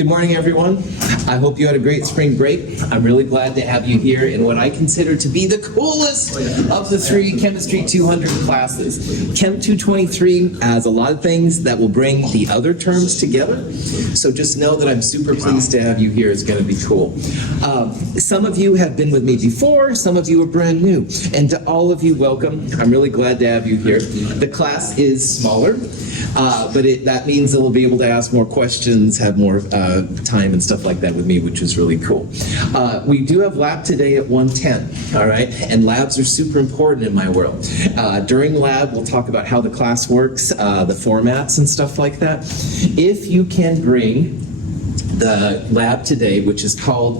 Good morning, everyone. I hope you had a great spring break. I'm really glad to have you here in what I consider to be the coolest of the three Chemistry 200 classes. Chem 223 has a lot of things that will bring the other terms together. So just know that I'm super pleased to have you here. It's going to be cool. Some of you have been with me before. Some of you are brand new. And to all of you, welcome. I'm really glad to have you here. The class is smaller. But that means that we'll be able to ask more questions, have more time and stuff like that with me, which is really cool. We do have lab today at 1:10, all right? And labs are super important in my world. During lab, we'll talk about how the class works, the formats and stuff like that. If you can bring the lab today, which is called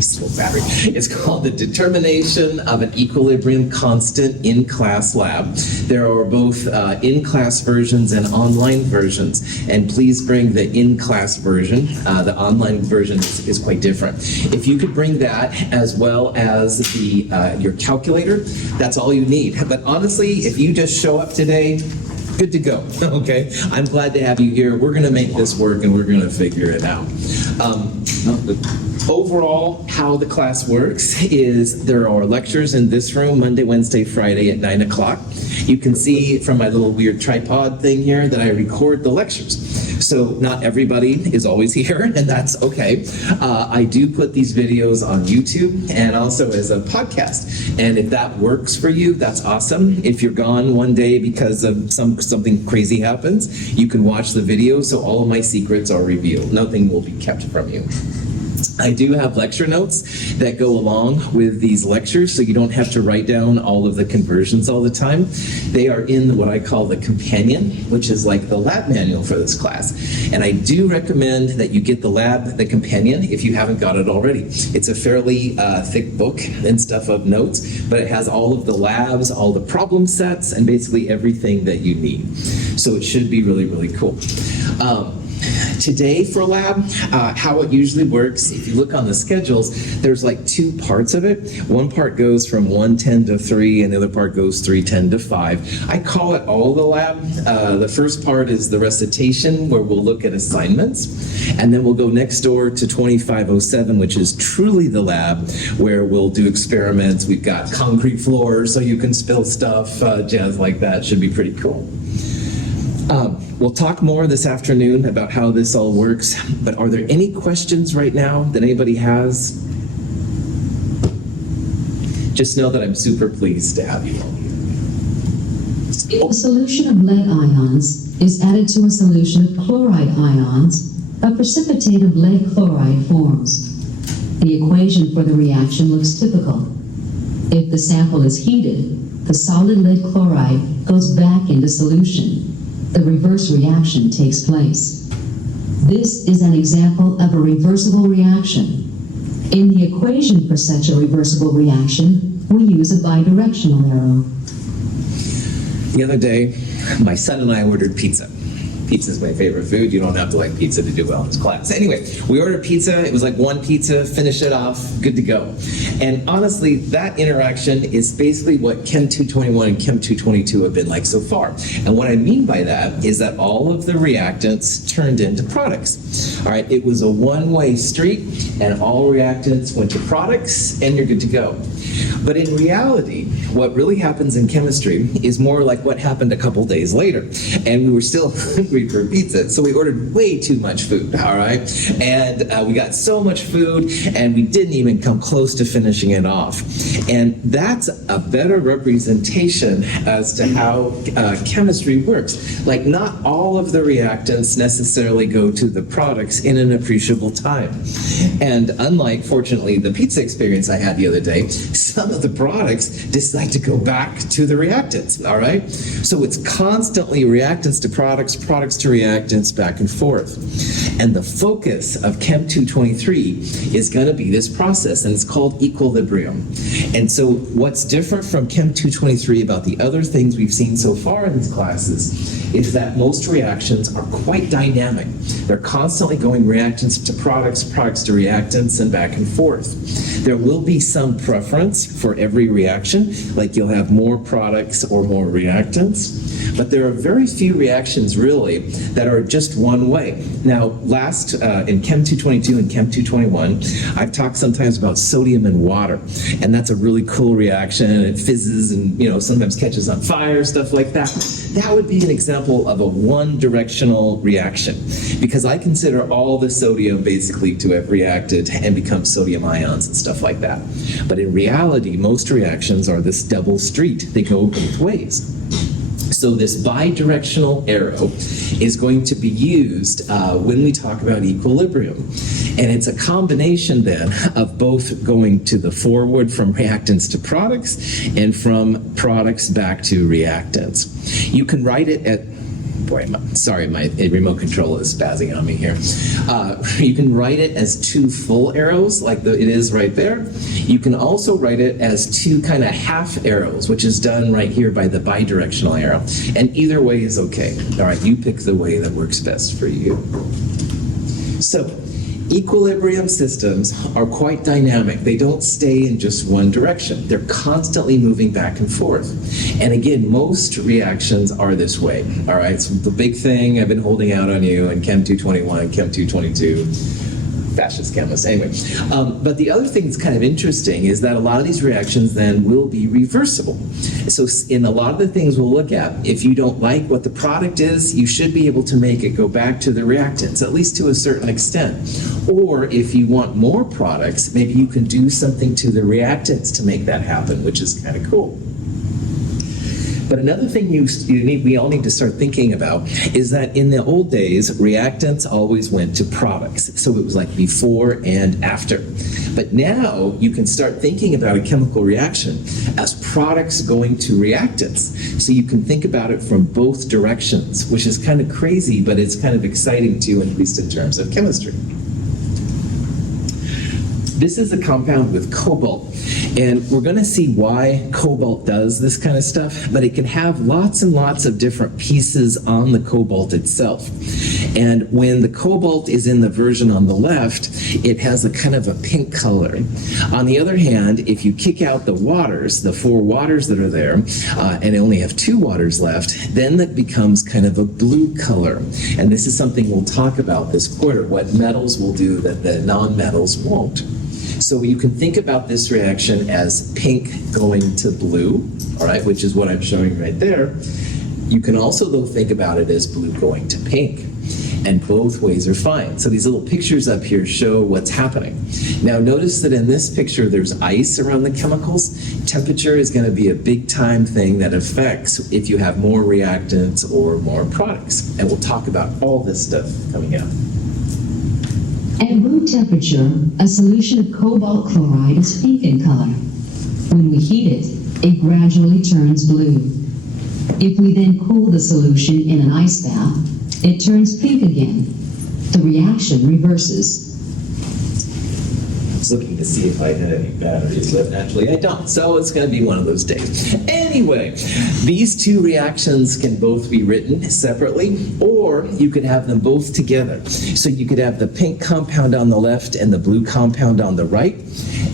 it's called the Determination of an Equilibrium Constant in-class lab. There are both in-class versions and online versions, and please bring the in-class version. The online version is quite different. If you could bring that as well as your calculator, that's all you need. But honestly, if you just show up today, good to go, okay? I'm glad to have you here. We're gonna make this work and we're gonna figure it out. Overall, how the class works is there are lectures in this room Monday, Wednesday, Friday at 9 o'clock. You can see from my little weird tripod thing here that I record the lectures. So not everybody is always here, and that's okay. I do put these videos on YouTube and also as a podcast. And if that works for you, that's awesome. If you're gone one day because of something crazy happens, you can watch the video, so all of my secrets are revealed. Nothing will be kept from you. I do have lecture notes that go along with these lectures, so you don't have to write down all of the conversions all the time. They are in what I call the companion, which is like the lab manual for this class. And I do recommend that you get the companion, if you haven't got it already. It's a fairly thick book and stuff of notes, but it has all of the labs, all the problem sets, and basically everything that you need. So it should be really, really cool. Today for lab, how it usually works, if you look on the schedules, there's like two parts of it. One part goes from 1:10 to 3, and the other part goes 3:10 to 5. I call it all the lab. The first part is the recitation, where we'll look at assignments, and then we'll go next door to 2507, which is truly the lab, where we'll do experiments. We've got concrete floors, so you can spill stuff, jazz like that. Should be pretty cool. We'll talk more this afternoon about how this all works, but are there any questions right now that anybody has? Just know that I'm super pleased to have you all here. If a solution of lead ions is added to a solution of chloride ions, a precipitate of lead chloride forms. The equation for the reaction looks typical. If the sample is heated, the solid lead chloride goes back into solution. The reverse reaction takes place. This is an example of a reversible reaction. In the equation for such a reversible reaction, we use a bidirectional arrow. The other day, my son and I ordered pizza. Pizza is my favorite food. You don't have to like pizza to do well in this class. Anyway, we ordered pizza. It was like one pizza, finish it off, good to go. And honestly, that interaction is basically what Chem 221 and Chem 222 have been like so far. And what I mean by that is that all of the reactants turned into products. All right, it was a one-way street, and all reactants went to products, and you're good to go. But in reality, what really happens in chemistry is more like what happened a couple days later. And we were still hungry for pizza, so we ordered way too much food, all right? And we got so much food, and we didn't even come close to finishing it off. And that's a better representation as to how chemistry works. Like, not all of the reactants necessarily go to the products in an appreciable time. And unlike, fortunately, the pizza experience I had the other day, some of the products decide to go back to the reactants, all right? So it's constantly reactants to products, products to reactants, back and forth. And the focus of Chem 223 is going to be this process, and it's called equilibrium. And so what's different from Chem 223 about the other things we've seen so far in these classes is that most reactions are quite dynamic. They're constantly going reactants to products, products to reactants, and back and forth. There will be some preference for every reaction, like you'll have more products or more reactants, But there are very few reactions really that are just one way. Now, last in Chem 222 and Chem 221, I've talked sometimes about sodium and water, and that's a really cool reaction. It fizzes and sometimes catches on fire, stuff like that. That would be an example of a one-directional reaction, because I consider all the sodium basically to have reacted and become sodium ions and stuff like that. But in reality, most reactions are this double street. They go both ways. So this bidirectional arrow is going to be used when we talk about equilibrium. And it's a combination then of both going to the forward from reactants to products and from products back to reactants. You can write it at my remote control is spazzing on me here. You can write it as two full arrows, like it is right there. You can also write it as two kind of half arrows, which is done right here by the bidirectional arrow. And either way is okay. All right, you pick the way that works best for you. So, equilibrium systems are quite dynamic. They don't stay in just one direction. They're constantly moving back and forth. And again, most reactions are this way. All right, so the big thing I've been holding out on you in Chem 221, Chem 222, fascist chemist. Anyway, but the other thing that's kind of interesting is that a lot of these reactions then will be reversible. So in a lot of the things we'll look at, if you don't like what the product is, you should be able to make it go back to the reactants, at least to a certain extent. Or if you want more products, maybe you can do something to the reactants to make that happen, which is kind of cool. But another thing we all need to start thinking about is that in the old days, reactants always went to products. So it was like before and after. But now you can start thinking about a chemical reaction as products going to reactants. So you can think about it from both directions, which is kind of crazy, but it's kind of exciting too, at least in terms of chemistry. This is a compound with cobalt, and we're going to see why cobalt does this kind of stuff, but it can have lots and lots of different pieces on the cobalt itself. And when the cobalt is in the version on the left, it has a kind of a pink color. On the other hand, if you kick out the waters, the 4 waters that are there, and only have 2 waters left, then that becomes kind of a blue color. And this is something we'll talk about this quarter, what metals will do that the non-metals won't. So you can think about this reaction as pink going to blue, all right, which is what I'm showing right there. You can also, though, think about it as blue going to pink, and both ways are fine. So these little pictures up here show what's happening. Now notice that in this picture there's ice around the chemicals. Temperature is going to be a big time thing that affects if you have more reactants or more products. And we'll talk about all this stuff coming up. At room temperature, a solution of cobalt chloride is pink in color. When we heat it, it gradually turns blue. If we then cool the solution in an ice bath, it turns pink again. The reaction reverses. I was looking to see if I had any batteries left. Naturally, I don't. So it's going to be one of those days. Anyway, these two reactions can both be written separately, or you could have them both together. So you could have the pink compound on the left and the blue compound on the right,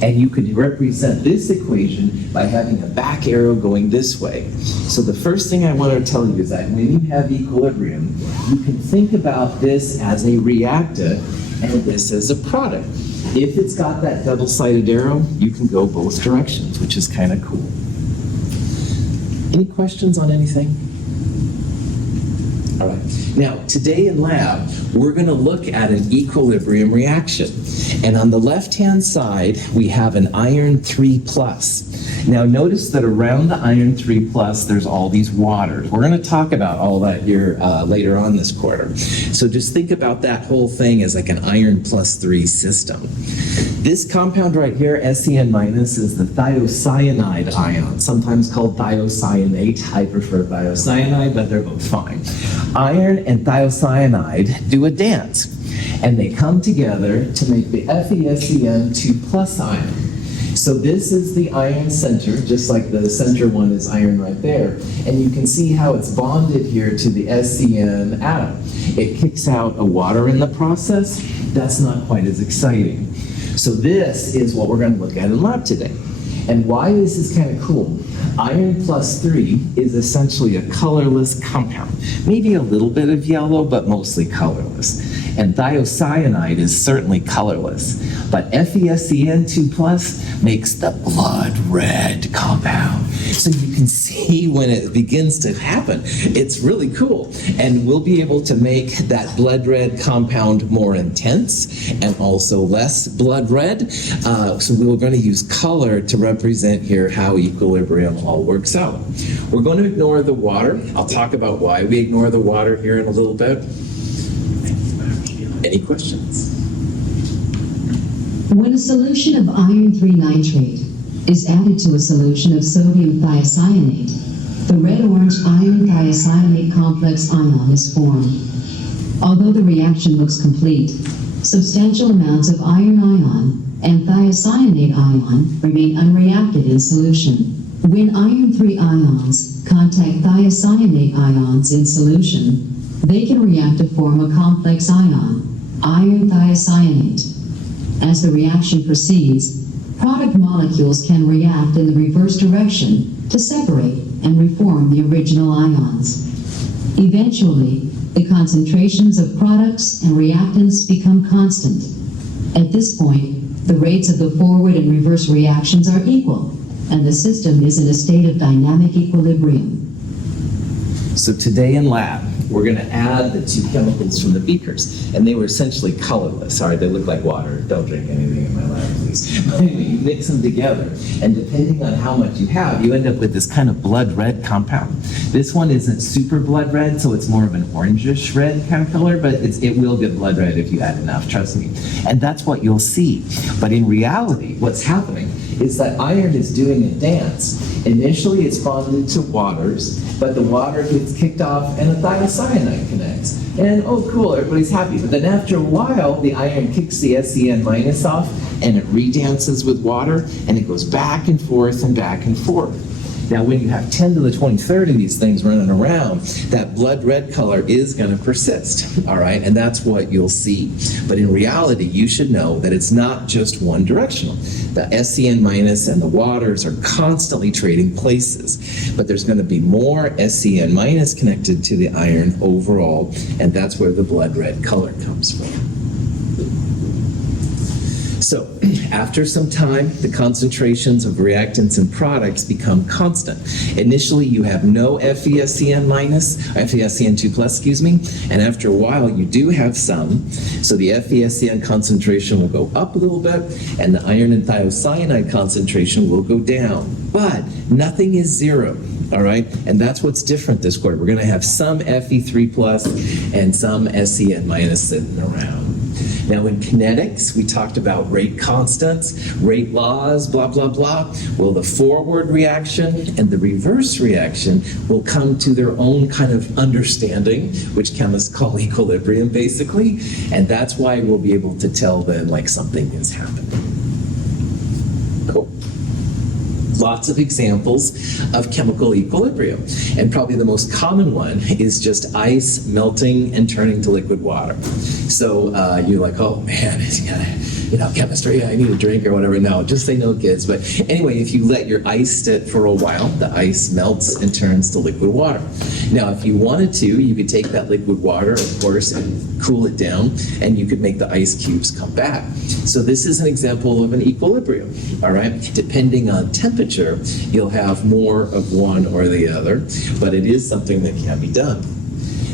and you could represent this equation by having a back arrow going this way. So the first thing I want to tell you is that when you have equilibrium, you can think about this as a reactant and this as a product. If it's got that double-sided arrow, you can go both directions, which is kind of cool. Any questions on anything? All right. Now, today in lab, we're going to look at an equilibrium reaction. And on the left-hand side, we have an iron 3+. Now, notice that around the iron 3+, there's all these waters. We're going to talk about all that here later on this quarter. So just think about that whole thing as like an iron +3 system. This compound right here, SCN-, is the thiocyanide ion, sometimes called thiocyanate. I prefer thiocyanide, but they're both fine. Iron and thiocyanide do a dance, and they come together to make the FeSCN2+ ion. So this is the iron center, just like the center one is iron right there. And you can see how it's bonded here to the SCN atom. It kicks out a water in the process. That's not quite as exciting. So this is what we're going to look at in lab today. And why this is kind of cool. Iron plus 3 is essentially a colorless compound. Maybe a little bit of yellow, but mostly colorless. And thiocyanide is certainly colorless. But FeSCN2 plus makes the blood red compound. So you can see when it begins to happen, it's really cool. And we'll be able to make that blood red compound more intense and also less blood red. So we're going to use color to represent here how equilibrium all works out. We're going to ignore the water. I'll talk about why we ignore the water here in a little bit. Any questions? When a solution of iron 3 nitrate is added to a solution of sodium thiocyanate, the red-orange iron thiocyanate complex ion is formed. Although the reaction looks complete, substantial amounts of iron ion and thiocyanate ion remain unreacted in solution. When iron 3 ions contact thiocyanate ions in solution, they can react to form a complex ion, iron thiocyanate. As the reaction proceeds, product molecules can react in the reverse direction to separate and reform the original ions. Eventually, the concentrations of products and reactants become constant. At this point, the rates of the forward and reverse reactions are equal, and the system is in a state of dynamic equilibrium. So today in lab, we're going to add the two chemicals from the beakers, and they were essentially colorless. Sorry, they look like water. Don't drink anything in my lab, please. But anyway, you mix them together, and depending on how much you have, you end up with this kind of blood red compound. This one isn't super blood red, so it's more of an orangish red kind of color, but it will get blood red if you add enough, trust me. And that's what you'll see. But in reality, what's happening is that iron is doing a dance. Initially, it's bonded to waters, but the water gets kicked off and a thiocyanide connects. And oh cool, everybody's happy. But then after a while, the iron kicks the SCN minus off and it redances with water and it goes back and forth and back and forth. Now, when you have 10 to the 23rd of these things running around, that blood red color is going to persist, all right? And that's what you'll see. But in reality, you should know that it's not just one directional. The SCN minus and the waters are constantly trading places, but there's going to be more SCN minus connected to the iron overall, and that's where the blood red color comes from. So, after some time, the concentrations of reactants and products become constant. Initially, you have no FeSCN minus, FeSCN2 plus, excuse me, and after a while, you do have some. So the FeSCN concentration will go up a little bit, and the iron and thiocyanide concentration will go down. But nothing is zero. All right, and that's what's different this quarter. We're going to have some Fe3 plus and some SCN minus sitting around. Now in kinetics, we talked about rate constants, rate laws, blah, blah, blah. Well, the forward reaction and the reverse reaction will come to their own kind of understanding, which chemists call equilibrium, basically. And that's why we'll be able to tell then, like, something is happening. Cool. Lots of examples of chemical equilibrium. And probably the most common one is just ice melting and turning to liquid water. So you're like, oh man, chemistry, I need a drink or whatever. No, just say no, kids. But anyway, if you let your ice sit for a while, the ice melts and turns to liquid water. Now, if you wanted to, you could take that liquid water, of course, and cool it down, and you could make the ice cubes come back. So this is an example of an equilibrium, all right? Depending on temperature, you'll have more of one or the other, but it is something that can be done.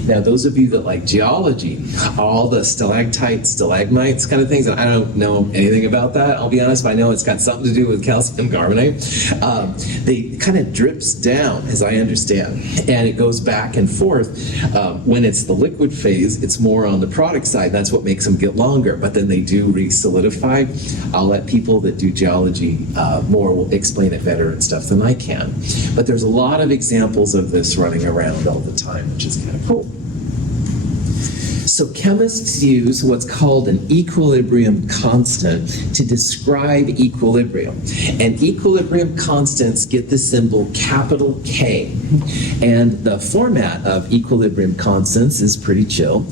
Now, those of you that like geology, all the stalactites, stalagmites kind of things, and I don't know anything about that, I'll be honest, but I know it's got something to do with calcium carbonate. They kind of drips down, as I understand, and it goes back and forth. When it's the liquid phase, it's more on the product side. That's what makes them get longer, but then they do re-solidify. I'll let people that do geology more will explain it better and stuff than I can. But there's a lot of examples of this running around all the time, which is kind of cool. So chemists use what's called an equilibrium constant to describe equilibrium. And equilibrium constants get the symbol capital K. And the format of equilibrium constants is pretty chill.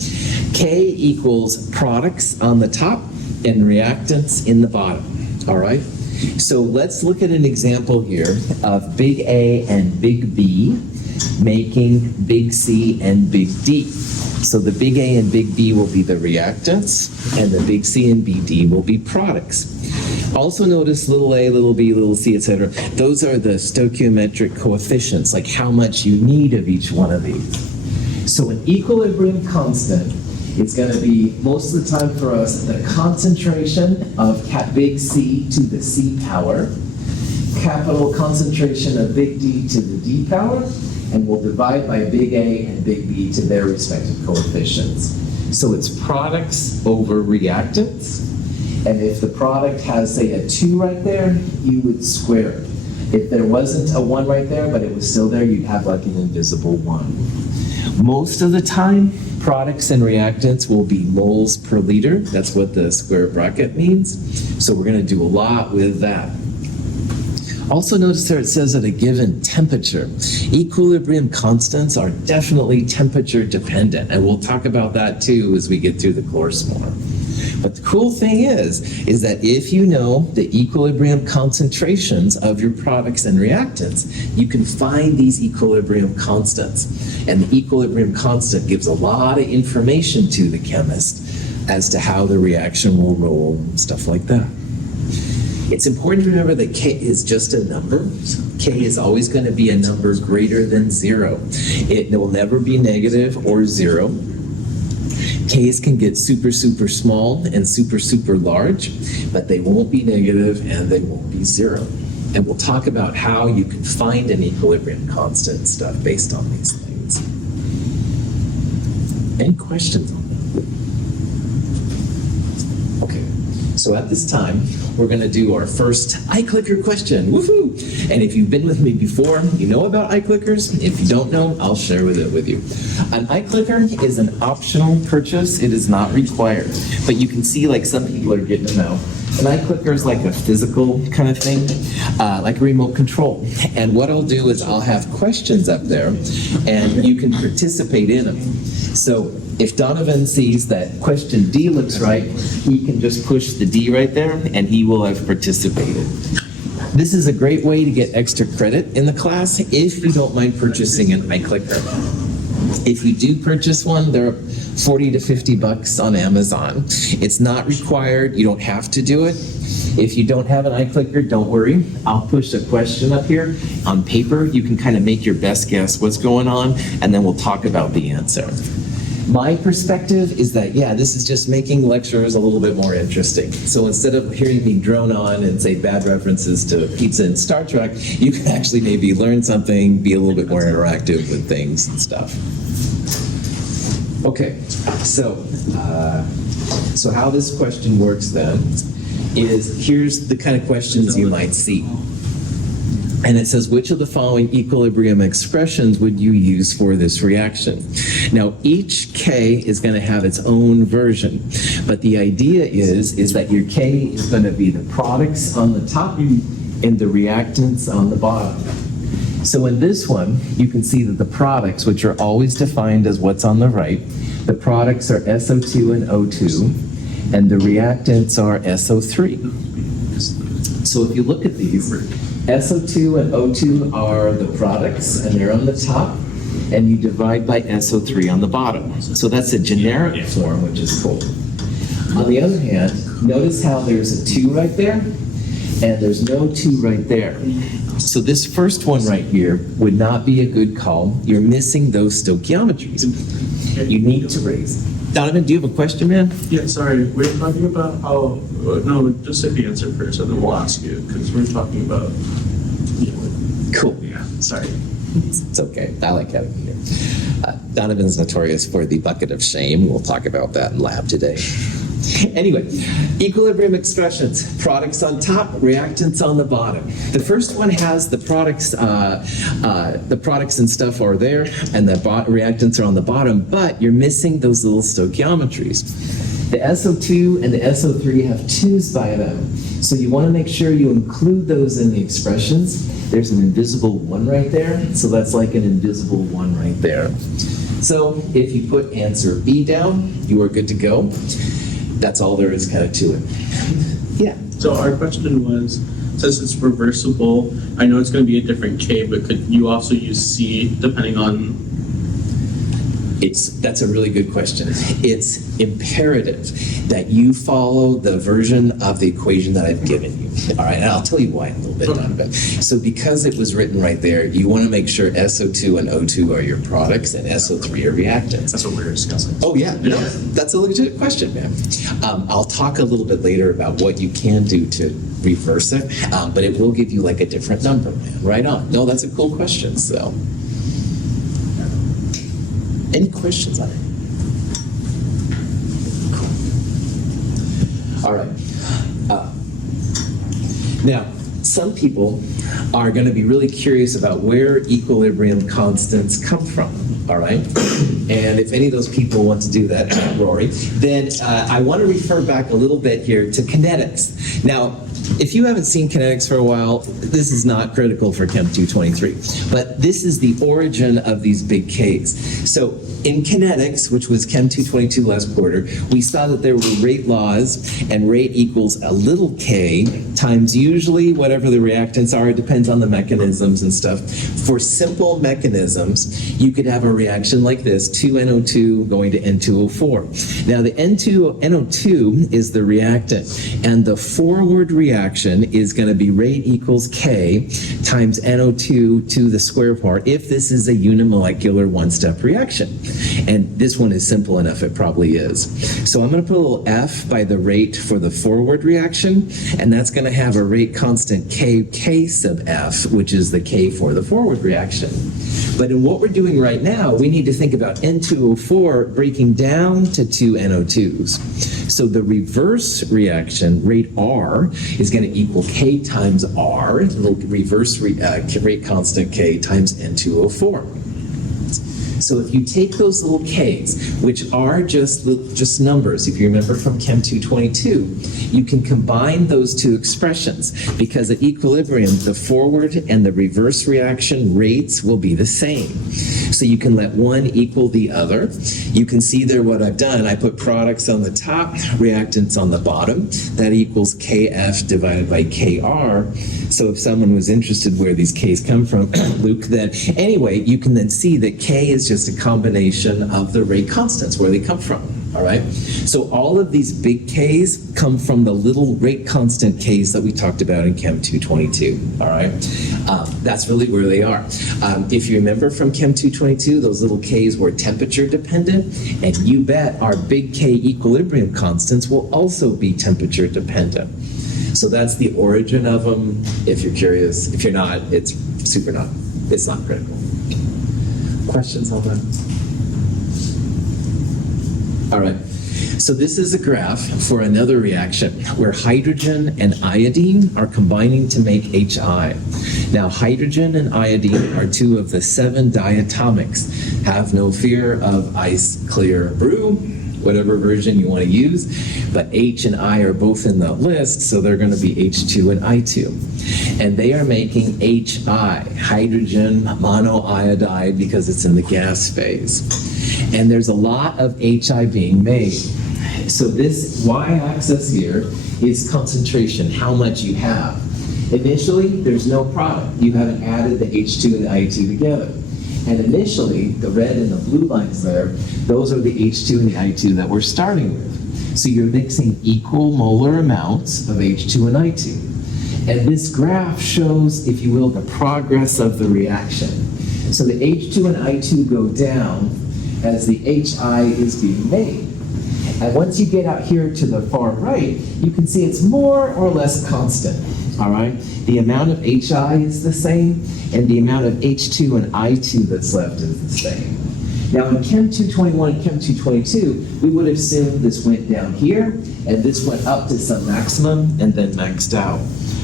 K equals products on the top and reactants in the bottom. All right? So let's look at an example here of big A and big B making big C and big D. So the big A and big B will be the reactants, and the big C and big D will be products. Also notice little a, little b, little c, etc. Those are the stoichiometric coefficients, like how much you need of each one of these. So an equilibrium constant is going to be, most of the time for us, the concentration of big C to the C power, capital concentration of big D to the D power, and we'll divide by big A and big B to their respective coefficients. So it's products over reactants. And if the product has, say, a 2 right there, you would square it. If there wasn't a 1 right there, but it was still there, you'd have like an invisible 1. Most of the time, products and reactants will be moles per liter. That's what the square bracket means. So we're going to do a lot with that. Also notice there it says at a given temperature. Equilibrium constants are definitely temperature dependent, and we'll talk about that too as we get through the course more. But the cool thing is that if you know the equilibrium concentrations of your products and reactants, you can find these equilibrium constants. And the equilibrium constant gives a lot of information to the chemist as to how the reaction will roll and stuff like that. It's important to remember that K is just a number. K is always going to be a number greater than 0. It will never be negative or 0. K's can get super, super small and super, super large, but they won't be negative and they won't be 0. And we'll talk about how you can find an equilibrium constant stuff based on these things. Any questions on that? Okay, so at this time, we're going to do our first iClicker question. Woohoo! And if you've been with me before, you know about iClickers. If you don't know, I'll share with you. An iClicker is an optional purchase. It is not required. But you can see, like, some people are getting to know. An iClicker is like a physical kind of thing, like a remote control. And what I'll do is I'll have questions up there, and you can participate in them. So if Donovan sees that question D looks right, he can just push the D right there, and he will have participated. This is a great way to get extra credit in the class if you don't mind purchasing an iClicker. If you do purchase one, they're $40 to $50 on Amazon. It's not required. You don't have to do it. If you don't have an iClicker, don't worry. I'll push a question up here on paper. You can kind of make your best guess what's going on, and then we'll talk about the answer. My perspective is that, yeah, this is just making lectures a little bit more interesting. So instead of hearing me drone on and say bad references to pizza and Star Trek, you can actually maybe learn something, be a little bit more interactive with things and stuff. Okay, so how this question works then is, here's the kind of questions you might see. And it says, which of the following equilibrium expressions would you use for this reaction? Now, each K is going to have its own version, but the idea is that your K is going to be the products on the top and the reactants on the bottom. So in this one, you can see that the products, which are always defined as what's on the right, the products are SO2 and O2, and the reactants are SO3. So if you look at these, SO2 and O2 are the products, and they're on the top, and you divide by SO3 on the bottom. So that's a generic form, which is cool. On the other hand, notice how there's a 2 right there, and there's no 2 right there. So this first one right here would not be a good call. You're missing those stoichiometries. You need to raise. Donovan, do you have a question, man? Yeah, sorry. We're talking about how. No, just say the answer first, and then we'll ask you, because we're talking about. Cool. Yeah, sorry. It's okay. I like having you here. Donovan's notorious for the bucket of shame. We'll talk about that in lab today. Anyway, equilibrium expressions. Products on top, reactants on the bottom. The first one has the products and stuff are there, and the reactants are on the bottom, but you're missing those little stoichiometries. The SO2 and the SO3 have 2's by them, so you want to make sure you include those in the expressions. There's an invisible 1 right there, so that's like an invisible 1 right there. So if you put answer B down, you are good to go. That's all there is kind of to it. Yeah. So our question was, since it's reversible, I know it's going to be a different K, but could you also use C depending on? That's a really good question. It's imperative that you follow the version of the equation that I've given you. All right, and I'll tell you why in a little bit, Donovan. So because it was written right there, you want to make sure SO2 and O2 are your products and SO3 are reactants. That's what we were discussing. Oh, yeah. No, that's a legit question, man. I'll talk a little bit later about what you can do to reverse it, but it will give you like a different number, man. Right on. No, that's a cool question, so. Any questions on it? All right. Now, some people are going to be really curious about where equilibrium constants come from. All right. And if any of those people want to do that, Rory, then I want to refer back a little bit here to kinetics. Now, if you haven't seen kinetics for a while, this is not critical for Chem 223, but this is the origin of these big Ks. So in kinetics, which was Chem 222 last quarter, we saw that there were rate laws, and rate equals a little k times usually whatever the reactants are. It depends on the mechanisms and stuff. For simple mechanisms, you could have a reaction like this, 2NO2 going to N2O4. Now the NO2 is the reactant, and the forward reaction is going to be rate equals K times NO2 to the square part if this is a unimolecular one-step reaction. And this one is simple enough, it probably is. So I'm going to put a little F by the rate for the forward reaction, and that's going to have a rate constant K sub F, which is the K for the forward reaction. But in what we're doing right now, we need to think about N2O4 breaking down to two NO2s. So the reverse reaction, rate R, is going to equal K times R, the reverse rate constant K times N2O4. So if you take those little k's, which are just numbers, if you remember from Chem 222, you can combine those two expressions because at equilibrium, the forward and the reverse reaction rates will be the same. So you can let one equal the other. You can see there what I've done. I put products on the top, reactants on the bottom. That equals Kf divided by Kr. So if someone was interested where these Ks come from, Luke, then anyway, you can then see that K is just a combination of the rate constants, where they come from, all right? So all of these big Ks come from the little rate constant Ks that we talked about in Chem 222, all right? That's really where they are. If you remember from Chem 222, those little Ks were temperature dependent, and you bet our big K equilibrium constants will also be temperature dependent. So that's the origin of them, if you're curious. If you're not, it's not critical. Questions on that? All right. So this is a graph for another reaction where hydrogen and iodine are combining to make HI. Now, hydrogen and iodine are two of the 7 diatomics. Have no fear of ice clear brew, whatever version you want to use, but H and I are both in the list, so they're going to be H2 and I2. And they are making HI, hydrogen monoiodide, because it's in the gas phase. And there's a lot of HI being made. So this y-axis here is concentration, how much you have. Initially, there's no product. You haven't added the H2 and the I2 together. And initially, the red and the blue lines there, those are the H2 and the I2 that we're starting with. So you're mixing equal molar amounts of H2 and I2. And this graph shows, if you will, the progress of the reaction. So the H2 and I2 go down as the HI is being made. And once you get out here to the far right, you can see it's more or less constant, all right? The amount of HI is the same, and the amount of H2 and I2 that's left is the same. Now in Chem 221 and Chem 222, we would have assumed this went down here, and this went up to some maximum, and then maxed out.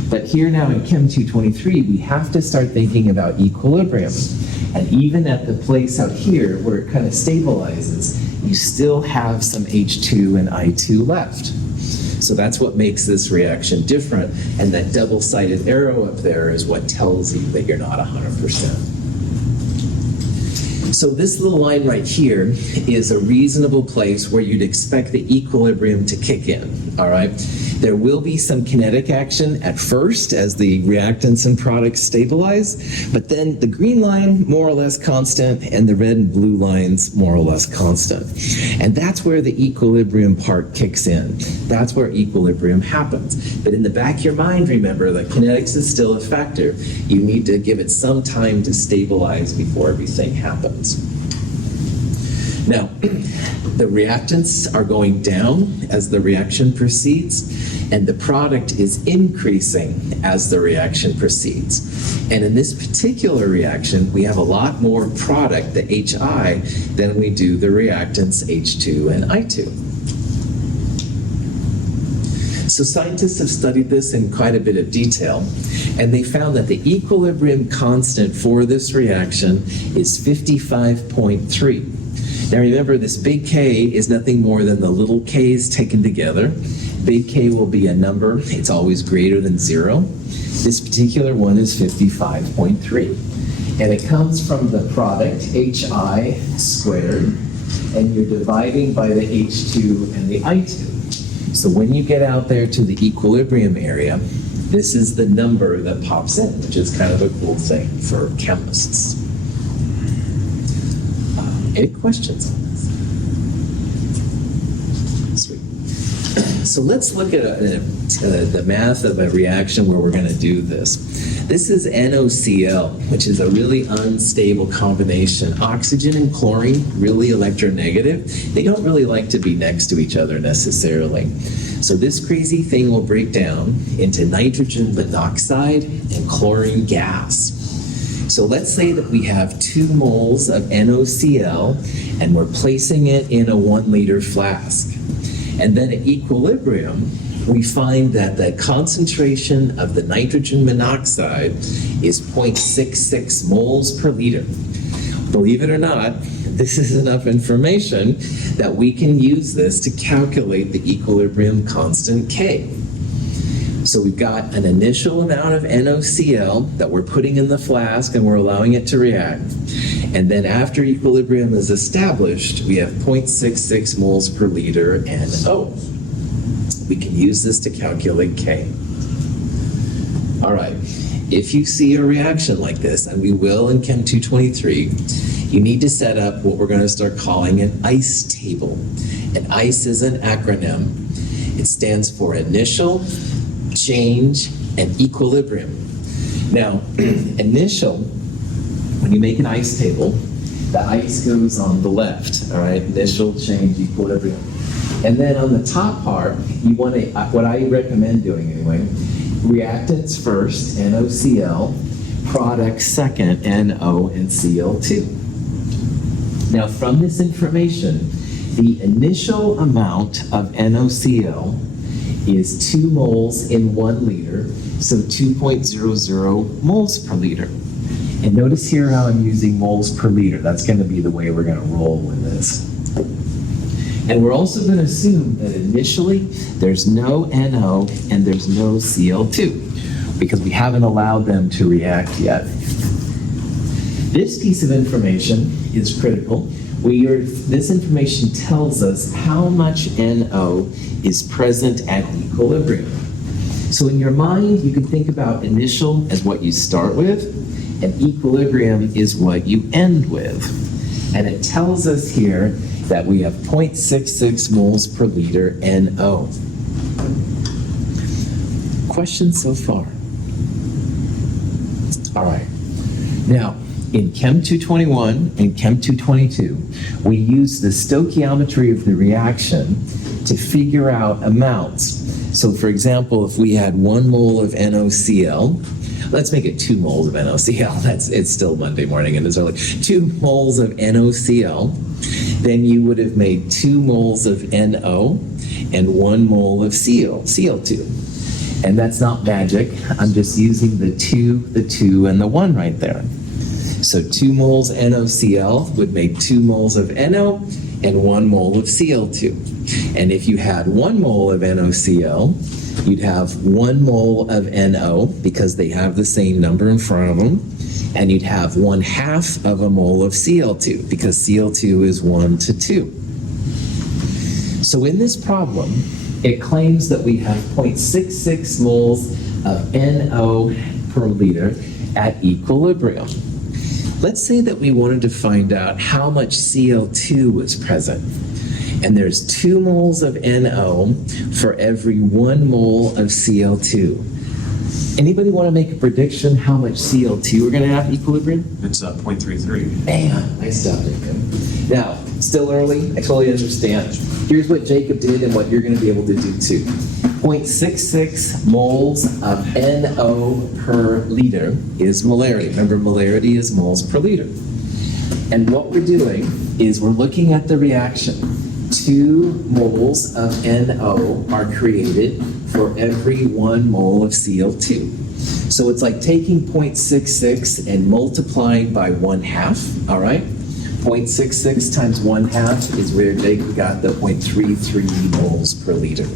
But here now in Chem 223, we have to start thinking about equilibrium. And even at the place out here where it kind of stabilizes, you still have some H2 and I2 left. So that's what makes this reaction different, and that double-sided arrow up there is what tells you that you're not 100%. So this little line right here is a reasonable place where you'd expect the equilibrium to kick in, all right? There will be some kinetic action at first as the reactants and products stabilize, but then the green line more or less constant and the red and blue lines more or less constant. And that's where the equilibrium part kicks in. That's where equilibrium happens. But in the back of your mind, remember that kinetics is still a factor. You need to give it some time to stabilize before everything happens. Now, the reactants are going down as the reaction proceeds, and the product is increasing as the reaction proceeds. And in this particular reaction, we have a lot more product, the HI, than we do the reactants H2 and I2. So scientists have studied this in quite a bit of detail, and they found that the equilibrium constant for this reaction is 55.3. Now remember, this big K is nothing more than the little k's taken together. Big K will be a number. It's always greater than 0. This particular one is 55.3. And it comes from the product HI squared, and you're dividing by the H2 and the I2. So when you get out there to the equilibrium area, this is the number that pops in, which is kind of a cool thing for chemists. Any questions on this? Sweet. So let's look at the math of a reaction where we're going to do this. This is NOCl, which is a really unstable combination. Oxygen and chlorine, really electronegative. They don't really like to be next to each other necessarily. So this crazy thing will break down into nitrogen monoxide and chlorine gas. So let's say that we have 2 moles of NOCl and we're placing it in a 1 liter flask. And then at equilibrium, we find that the concentration of the nitrogen monoxide is 0.66 moles per liter. Believe it or not, this is enough information that we can use this to calculate the equilibrium constant K. So we've got an initial amount of NOCl that we're putting in the flask and we're allowing it to react. And then after equilibrium is established, we have 0.66 moles per liter NO. We can use this to calculate K. All right, if you see a reaction like this, and we will in Chem 223, you need to set up what we're going to start calling an ICE table. And ICE is an acronym. It stands for initial, change, and equilibrium. Now, initial, when you make an ICE table, the ICE goes on the left, all right? Initial, change, equilibrium. And then on the top part, you want to, what I recommend doing anyway, reactants first, NOCl, products second, NO and Cl2. Now from this information, the initial amount of NOCl is 2 moles in 1 liter, so 2.00 moles per liter. And notice here how I'm using moles per liter. That's going to be the way we're going to roll with this. And we're also going to assume that initially there's no NO and there's no Cl2 because we haven't allowed them to react yet. This piece of information is critical. This information tells us how much NO is present at equilibrium. So in your mind, you can think about initial as what you start with, and equilibrium is what you end with. And it tells us here that we have 0.66 moles per liter NO. Questions so far? All right. Now, in Chem 221 and Chem 222, we use the stoichiometry of the reaction to figure out amounts. So for example, if we had 1 mole of NOCl, let's make it 2 moles of NOCl. It's still Monday morning and it's early. 2 moles of NOCl, then you would have made 2 moles of NO and 1 mole of Cl2. And that's not magic. I'm just using the 2, and the 1 right there. So 2 moles NOCl would make 2 moles of NO and 1 mole of Cl2. And if you had 1 mole of NOCl, you'd have 1 mole of NO because they have the same number in front of them, and you'd have 1/2 of a mole of Cl2 because Cl2 is 1 to 2. So in this problem, it claims that we have 0.66 moles of NO per liter at equilibrium. Let's say that we wanted to find out how much Cl2 was present. And there's 2 moles of NO for every 1 mole of Cl2. Anybody want to make a prediction how much Cl2 we're going to have at equilibrium? It's 0.33. Bam! Nice job, Jacob. Now, still early, I totally understand. Here's what Jacob did and what you're going to be able to do too. 0.66 moles of NO per liter is molarity. Remember, molarity is moles per liter. And what we're doing is we're looking at the reaction. 2 moles of NO are created for every 1 mole of Cl2. So it's like taking 0.66 and multiplying by 1/2, all right? 0.66 times 1/2 is where Jacob got the 0.33 moles per liter.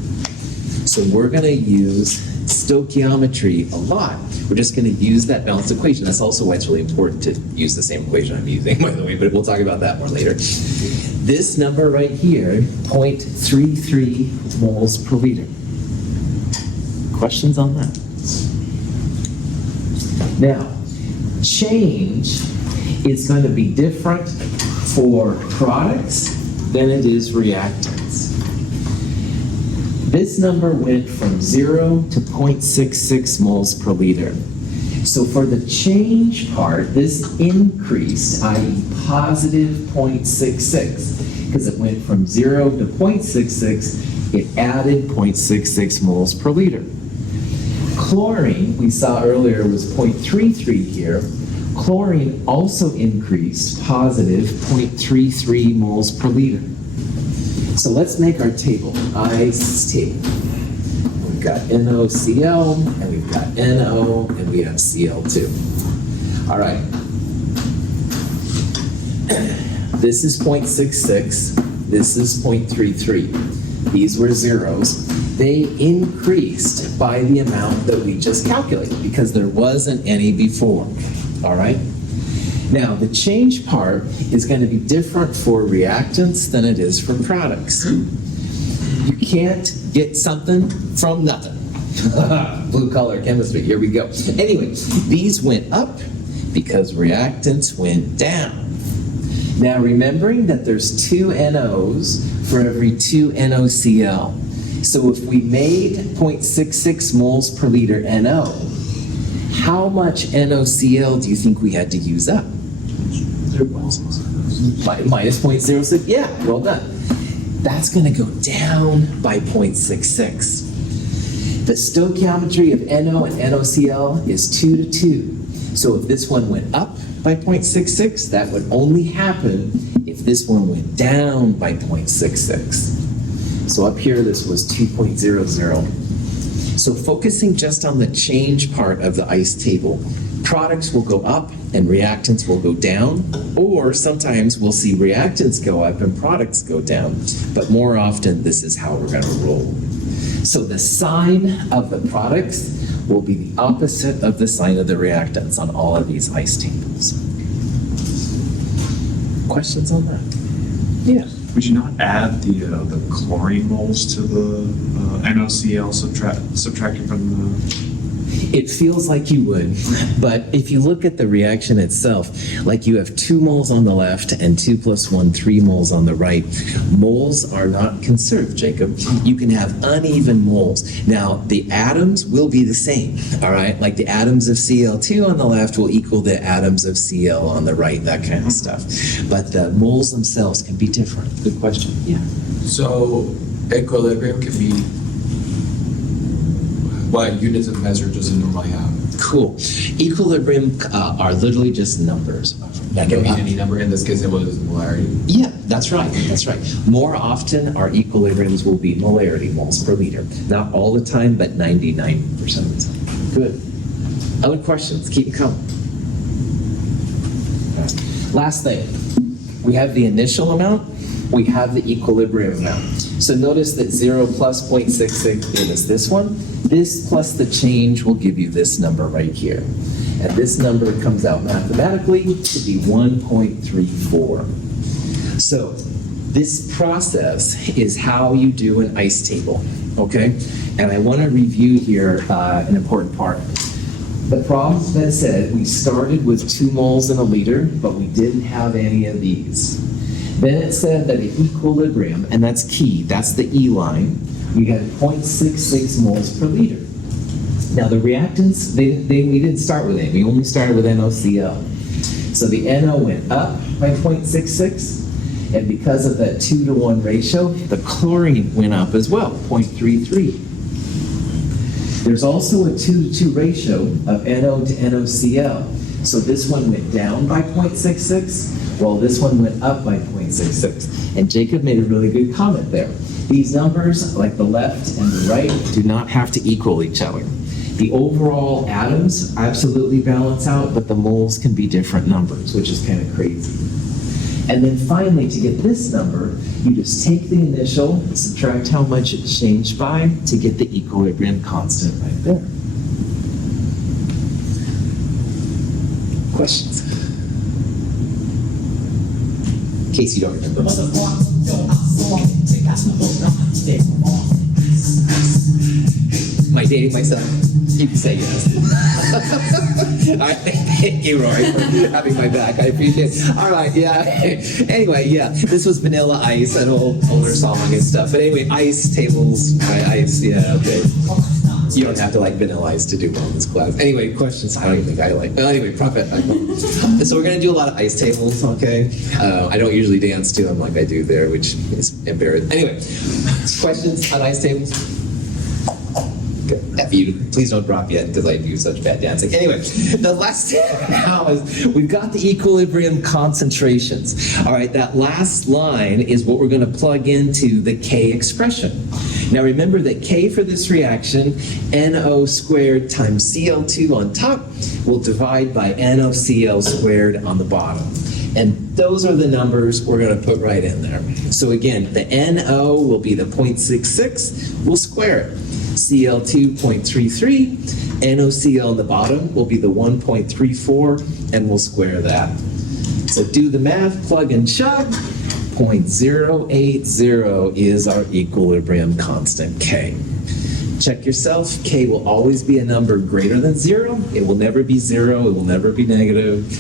So we're going to use stoichiometry a lot. We're just going to use that balanced equation. That's also why it's really important to use the same equation I'm using, by the way, but we'll talk about that more later. This number right here, 0.33 moles per liter. Questions on that? Now, change is going to be different for products than it is reactants. This number went from 0 to 0.66 moles per liter. So for the change part, this increased, i.e. positive 0.66, because it went from 0 to 0.66, it added 0.66 moles per liter. Chlorine, we saw earlier, was 0.33 here. Chlorine also increased, positive 0.33 moles per liter. So let's make our table, ice table. We've got NOCl, and we've got NO, and we have Cl2. All right. This is 0.66, this is 0.33. These were zeros. They increased by the amount that we just calculated because there wasn't any before. All right? Now, the change part is going to be different for reactants than it is for products. You can't get something from nothing. Blue collar chemistry, here we go. Anyway, these went up because reactants went down. Now, remembering that there's 2 NOs for every 2 NOCl. So if we made 0.66 moles per liter NO, how much NOCl do you think we had to use up? Minus 0.06. Yeah, well done. That's going to go down by 0.66. The stoichiometry of NO and NOCl is 2 to 2. So if this one went up by 0.66, that would only happen if this one went down by 0.66. So up here, this was 2.00. So focusing just on the change part of the ICE table, products will go up and reactants will go down, or sometimes we'll see reactants go up and products go down. But more often, this is how we're going to roll. So the sign of the products will be the opposite of the sign of the reactants on all of these ICE tables. Questions on that? Yeah. Would you not add the chlorine moles to the NOCl subtracted from the... It feels like you would, but if you look at the reaction itself, like you have 2 moles on the left and 2 plus 1, 3 moles on the right. Moles are not conserved, Jacob. You can have uneven moles. Now, the atoms will be the same, all right? Like the atoms of Cl2 on the left will equal the atoms of Cl on the right, that kind of stuff. But the moles themselves can be different. Good question. Yeah. So equilibrium can be, what units of measure does it normally have? Cool. Equilibrium are literally just numbers. That can mean any number. In this case, it was molarity. Yeah, that's right. That's right. More often, our equilibriums will be molarity, moles per liter. Not all the time, but 99% of the time. Good. Other questions? Keep it coming. Last thing. We have the initial amount. We have the equilibrium amount. So notice that 0 plus 0.66 gave us this one. This plus the change will give you this number right here. And this number comes out mathematically to be 1.34. So This process is how you do an ice table, okay? And I want to review here an important part. The problem that said we started with 2 moles in a liter, but we didn't have any of these. Then it said that at equilibrium, and that's key, that's the E line, we had 0.66 moles per liter. Now the reactants, we didn't start with any, we only started with NaCl. So the NO went up by 0.66, and because of that 2-to-1 ratio, the chlorine went up as well, 0.33. There's also a 2-to-2 ratio of NO to NaCl. So this one went down by 0.66, while this one went up by 0.66. And Jacob made a really good comment there. These numbers, like the left and the right, do not have to equal each other. The overall atoms absolutely balance out, but the moles can be different numbers, which is kind of crazy. And then finally, to get this number, you just take the initial, subtract how much it changed by to get the equilibrium constant right there. Questions? In case you don't remember. Am I dating myself? You can say yes. All right, thank you, Rory, for having my back. I appreciate it. All right, yeah. Anyway, yeah, this was Vanilla Ice, an older song and stuff. But anyway, ice tables, ice, yeah, okay. You don't have to like Vanilla Ice to do well in this class. Anyway, questions? I don't even think I like. Well, anyway, profit. So we're gonna do a lot of ice tables, okay? I don't usually dance to them like I do there, which is embarrassing. Anyway, questions on ice tables? F you, please don't drop yet because I do such bad dancing. Anyway, the last now is we've got the equilibrium concentrations. All right, that last line is what we're going to plug into the K expression. Now remember that K for this reaction, NO squared times Cl2 on top will divide by NaCl squared on the bottom. And those are the numbers we're going to put right in there. So again, the NO will be the 0.66, we'll square it. Cl2 0.33, NaCl on the bottom will be the 1.34, and we'll square that. So do the math, plug and chug. 0.080 is our equilibrium constant K. Check yourself. K will always be a number greater than 0. It will never be 0. It will never be negative.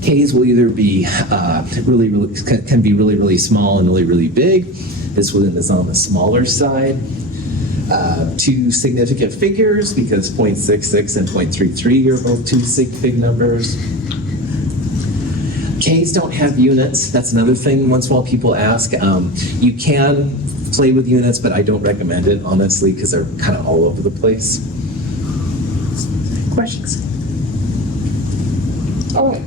Ks will either be can be really small and really big. This one is on the smaller side. 2 significant figures because 0.66 and 0.33 are both 2 sig fig numbers. Ks don't have units. That's another thing once in a while people ask. You can play with units, but I don't recommend it, honestly, because they're kind of all over the place. Questions? All right.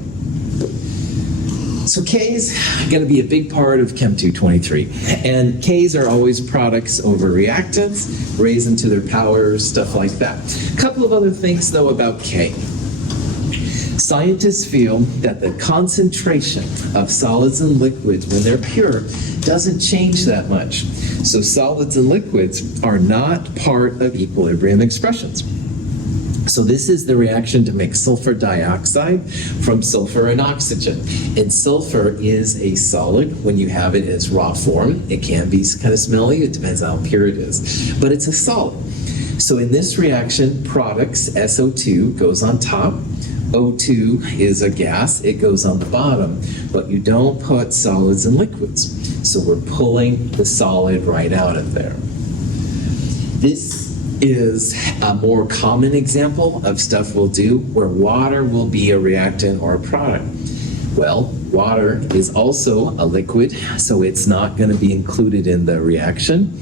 So K's going to be a big part of Chem 223. And K's are always products over reactants, raised into their powers, stuff like that. A couple of other things, though, about K. Scientists feel that the concentration of solids and liquids when they're pure doesn't change that much. So solids and liquids are not part of equilibrium expressions. So this is the reaction to make sulfur dioxide from sulfur and oxygen. And sulfur is a solid when you have it in its raw form. It can be kind of smelly, it depends on how pure it is, but it's a solid. So in this reaction, products, SO2 goes on top, O2 is a gas, it goes on the bottom, but you don't put solids and liquids. So we're pulling the solid right out of there. This is a more common example of stuff we'll do where water will be a reactant or a product. Well, water is also a liquid, so it's not going to be included in the reaction.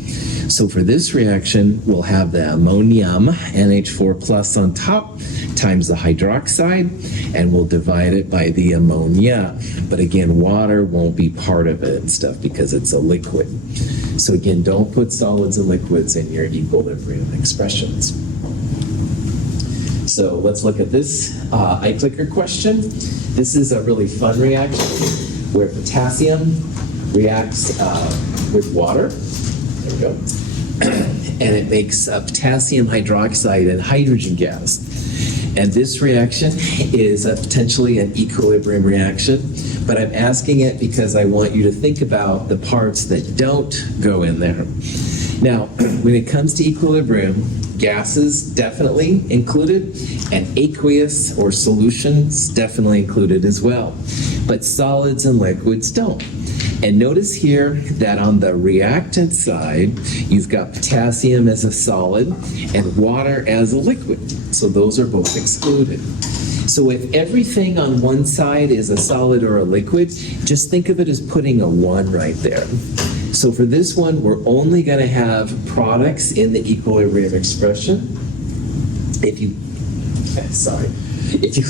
So for this reaction, we'll have the ammonium, NH4 plus on top, times the hydroxide, and we'll divide it by the ammonia. But again, water won't be part of it and stuff because it's a liquid. So again, don't put solids and liquids in your equilibrium expressions. So let's look at this iClicker question. This is a really fun reaction where potassium reacts with water. There we go. And it makes potassium hydroxide and hydrogen gas. And this reaction is potentially an equilibrium reaction, but I'm asking it because I want you to think about the parts that don't go in there. Now, when it comes to equilibrium, gases definitely included, and aqueous or solutions definitely included as well. But solids and liquids don't. And notice here that on the reactant side, you've got potassium as a solid and water as a liquid. So those are both excluded. So if everything on one side is a solid or a liquid, just think of it as putting a 1 right there. So for this one, we're only going to have products in the equilibrium expression. If you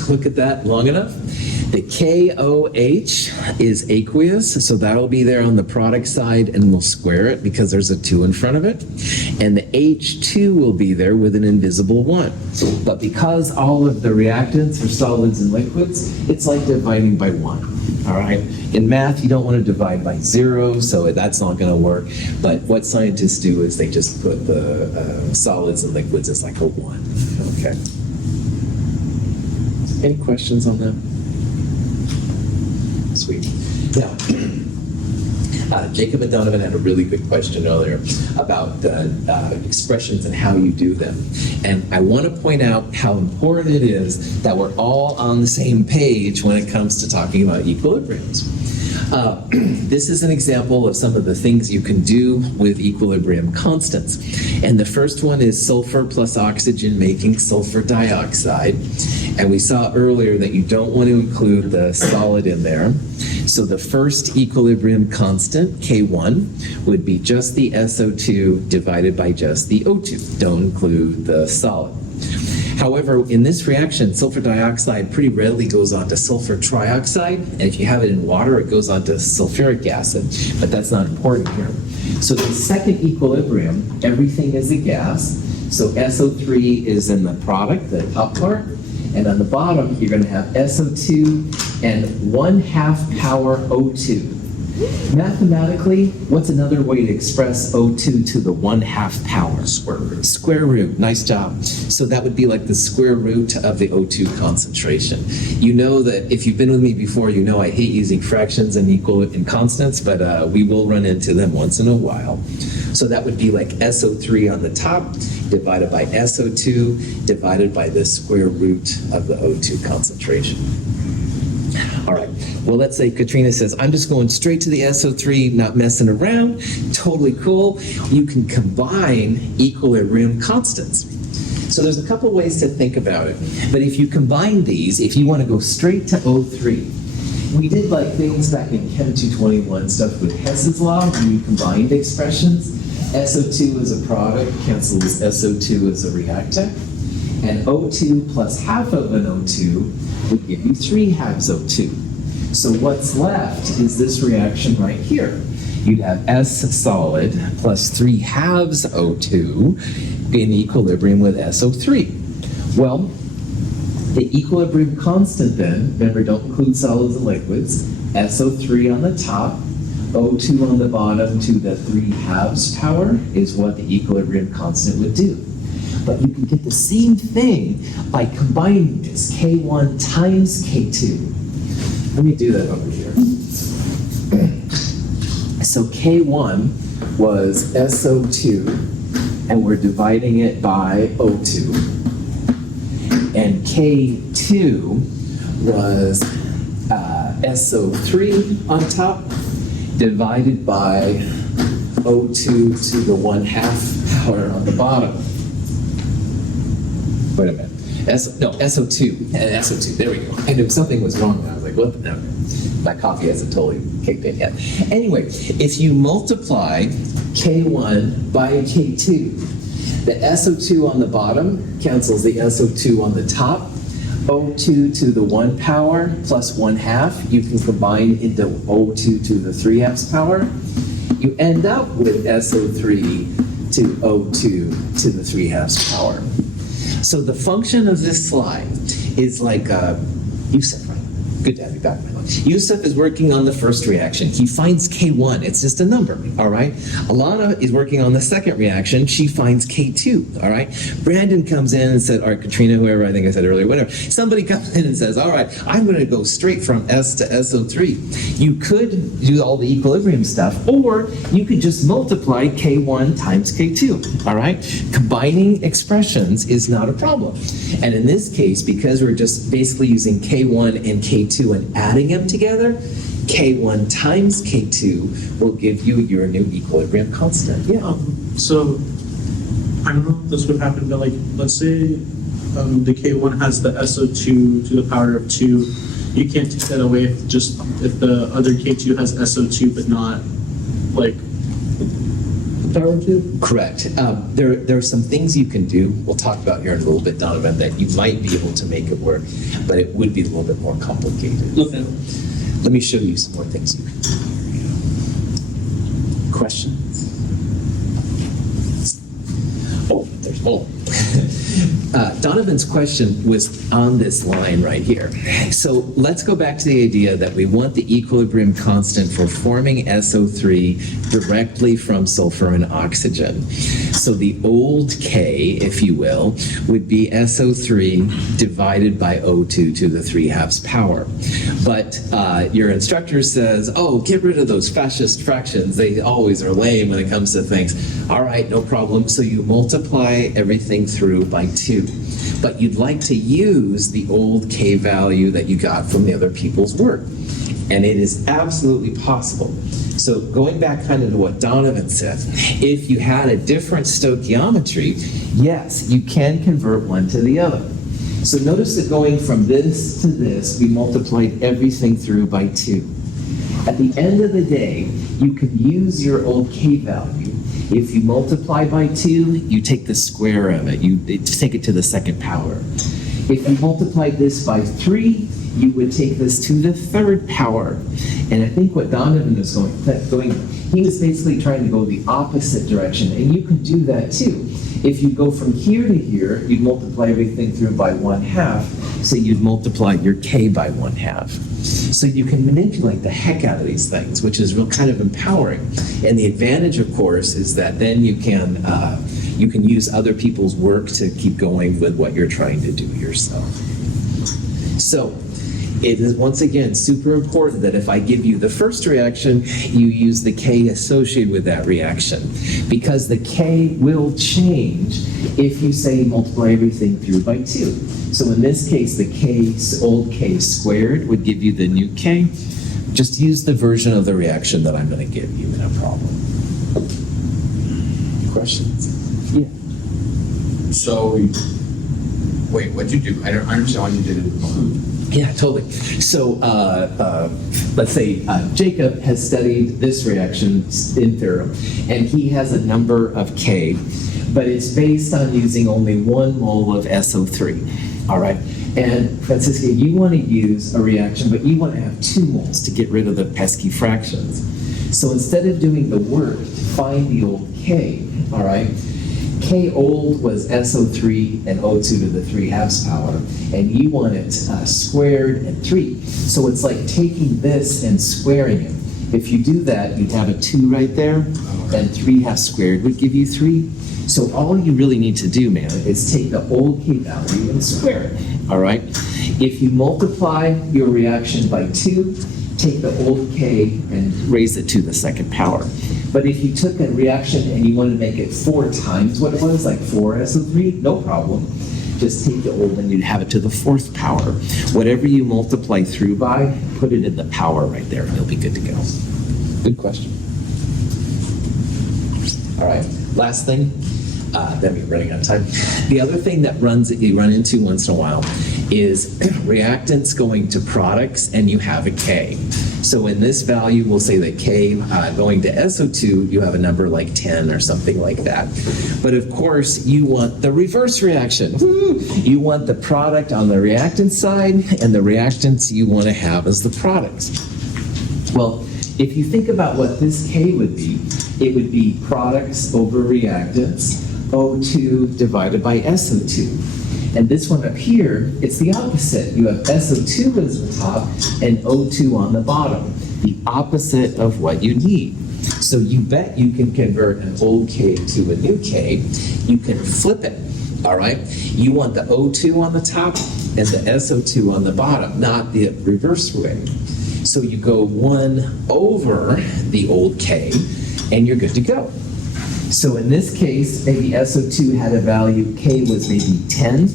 look at that long enough, the KOH is aqueous, so that'll be there on the product side, and we'll square it because there's a 2 in front of it. And the H2 will be there with an invisible 1. But because all of the reactants are solids and liquids, it's like dividing by 1. All right? In math, you don't want to divide by 0, so that's not going to work. But what scientists do is they just put the solids and liquids as like a 1. Okay. Any questions on that? Sweet. Now, Jacob and Donovan had a really good question earlier about expressions and how you do them. And I want to point out how important it is that we're all on the same page when it comes to talking about equilibriums. This is an example of some of the things you can do with equilibrium constants. And the first one is sulfur plus oxygen making sulfur dioxide. And we saw earlier that you don't want to include the solid in there. So the first equilibrium constant, K1, would be just the SO2 divided by just the O2. Don't include the solid. However, in this reaction, sulfur dioxide pretty readily goes on to sulfur trioxide, and if you have it in water, it goes on to sulfuric acid, but that's not important here. So the second equilibrium, everything is a gas, so SO3 is in the product, the top part, and on the bottom, you're going to have SO2 and 1/2 power O2. Mathematically, what's another way to express O2 to the 1/2 power? Square root. Square root, nice job. So that would be like the square root of the O2 concentration. You know that if you've been with me before, you know I hate using fractions and constants, but we will run into them once in a while. So that would be like SO3 on the top divided by SO2 divided by the square root of the O2 concentration. All right, well, let's say Katrina says, I'm just going straight to the SO3, not messing around. Totally cool. You can combine equilibrium constants. So there's a couple ways to think about it. But if you combine these, if you want to go straight to O3, we did like things back in Chem 221 stuff with Hess's law, when you combined expressions. SO2 as a product cancels SO2 as a reactant. And O2 plus half of an O2 would give you 3/2 O2. So what's left is this reaction right here. You'd have S solid plus 3/2 O2 in equilibrium with SO3. Well, the equilibrium constant then, remember, don't include solids and liquids, SO3 on the top, O2 on the bottom to the 3/2 power is what the equilibrium constant would do. But you can get the same thing by combining this, K1 times K2. Let me do that over here. So K1 was SO2, and we're dividing it by O2. And K2 was SO3 on top, divided by O2 to the 1/2 power on the bottom. Wait a minute. SO2. SO2. There we go. I knew something was wrong. I was like, what? No. My coffee hasn't totally kicked in yet. Anyway, if you multiply K1 by K2, the SO2 on the bottom cancels the SO2 on the top. O2 to the 1 power plus 1/2, you can combine into O2 to the 3/2 power. You end up with SO3 to O2 to the 3/2 power. So the function of this slide is like, you said right, Good to have you back, Milo. Yusuf is working on the first reaction. He finds K1. It's just a number, all right? Alana is working on the second reaction. She finds K2, all right? Brandon comes in and said, all right, Katrina, whoever I think I said earlier, whatever. Somebody comes in and says, all right, I'm going to go straight from S to SO3. You could do all the equilibrium stuff, or you could just multiply K1 times K2, all right? Combining expressions is not a problem. And in this case, because we're just basically using K1 and K2 and adding them together, K1 times K2 will give you your new equilibrium constant. Yeah. So, I don't know if this would happen, but like, let's say the K1 has the SO2 to the power of 2. You can't take that away if the other K2 has SO2 but not like power of 2? Correct. There are some things you can do, we'll talk about here in a little bit, Donovan, that you might be able to make it work, but it would be a little bit more complicated. Okay. Let me show you some more things you can do. Questions? Oh, there's more. Donovan's question was on this line right here. So let's go back to the idea that we want the equilibrium constant for forming SO3 directly from sulfur and oxygen. So the old K, if you will, would be SO3 divided by O2 to the 3/2 power. But your instructor says, oh, get rid of those fascist fractions. They always are lame when it comes to things. All right, no problem. So you multiply everything through by 2. But you'd like to use the old K value that you got from the other people's work. And it is absolutely possible. So going back kind of to what Donovan said, if you had a different stoichiometry, yes, you can convert one to the other. So notice that going from this to this, we multiplied everything through by 2. At the end of the day, you could use your old K value. If you multiply by 2, you take the square of it. You take it to the second power. If you multiply this by 3, you would take this to the third power. And I think what Donovan was going, he was basically trying to go the opposite direction. And you could do that too. If you go from here to here, you'd multiply everything through by 1/2. So you'd multiply your K by 1/2. So you can manipulate the heck out of these things, which is real kind of empowering. And the advantage, of course, is that then you can use other people's work to keep going with what you're trying to do yourself. So it is, once again, super important that if I give you the first reaction, you use the K associated with that reaction, because the K will change if you say multiply everything through by 2. So in this case, the old K squared would give you the new K. Just use the version of the reaction that I'm going to give you, no problem. Questions? Yeah. So, wait, what'd you do? I don't understand why you did it. Yeah, totally. So let's say Jacob has studied this reaction in theorem, and he has a number of K, but it's based on using only 1 mole of SO3, all right? And Francisca, you want to use a reaction, but you want to have 2 moles to get rid of the pesky fractions. So instead of doing the work to find the old K, all right, K old was SO3 and O2 to the 3/2 power, and you want it squared and 3. So it's like taking this and squaring it. If you do that, you'd have a 2 right there, and 3/2 squared would give you 3. So all you really need to do, man, is take the old K value and square it, all right? If you multiply your reaction by 2, take the old K and raise it to the second power. But if you took a reaction and you wanted to make it 4 times what it was, like 4 SO3, no problem. Just take the old and you'd have it to the 4th power. Whatever you multiply through by, put it in the power right there and you'll be good to go. Good question. All right, last thing. Then we're running out of time. The other thing that you run into once in a while is reactants going to products and you have a K. So in this value, we'll say that K going to SO2, you have a number like 10 or something like that. But of course, you want the reverse reaction. Woo! You want the product on the reactant side, and the reactants you want to have as the products. Well, if you think about what this K would be, it would be products over reactants, O2 divided by SO2. And this one up here, it's the opposite. You have SO2 as the top and O2 on the bottom, the opposite of what you need. So you bet you can convert an old K to a new K. You can flip it, all right? You want the O2 on the top and the SO2 on the bottom, not the reverse way. So you go 1 over the old K, and you're good to go. So in this case, maybe SO2 had a value, K was maybe 10.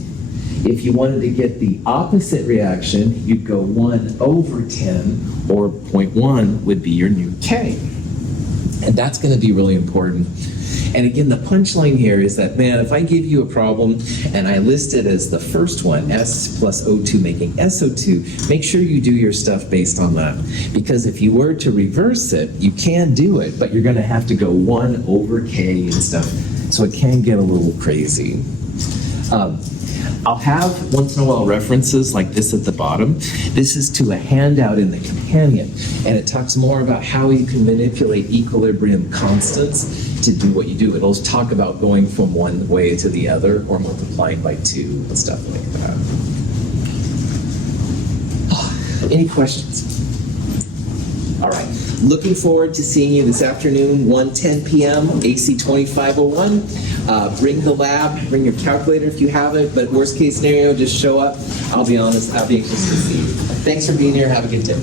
If you wanted to get the opposite reaction, you'd go 1 over 10, or 0.1 would be your new K. And that's going to be really important. And again, the punchline here is that, man, if I give you a problem and I list it as the first one, S plus O2 making SO2, make sure you do your stuff based on that. Because if you were to reverse it, you can do it, but you're going to have to go 1 over K and stuff. So it can get a little crazy. I'll have once in a while references like this at the bottom. This is to a handout in the companion, and it talks more about how you can manipulate equilibrium constants to do what you do. It'll talk about going from one way to the other or multiplying by 2 and stuff like that. Any questions? All right. Looking forward to seeing you this afternoon, 1:10 p.m., AC 2501. Bring the lab, bring your calculator if you have it, but worst case scenario, just show up. I'll be honest, I'll be anxious to see you. Thanks for being here. Have a good day.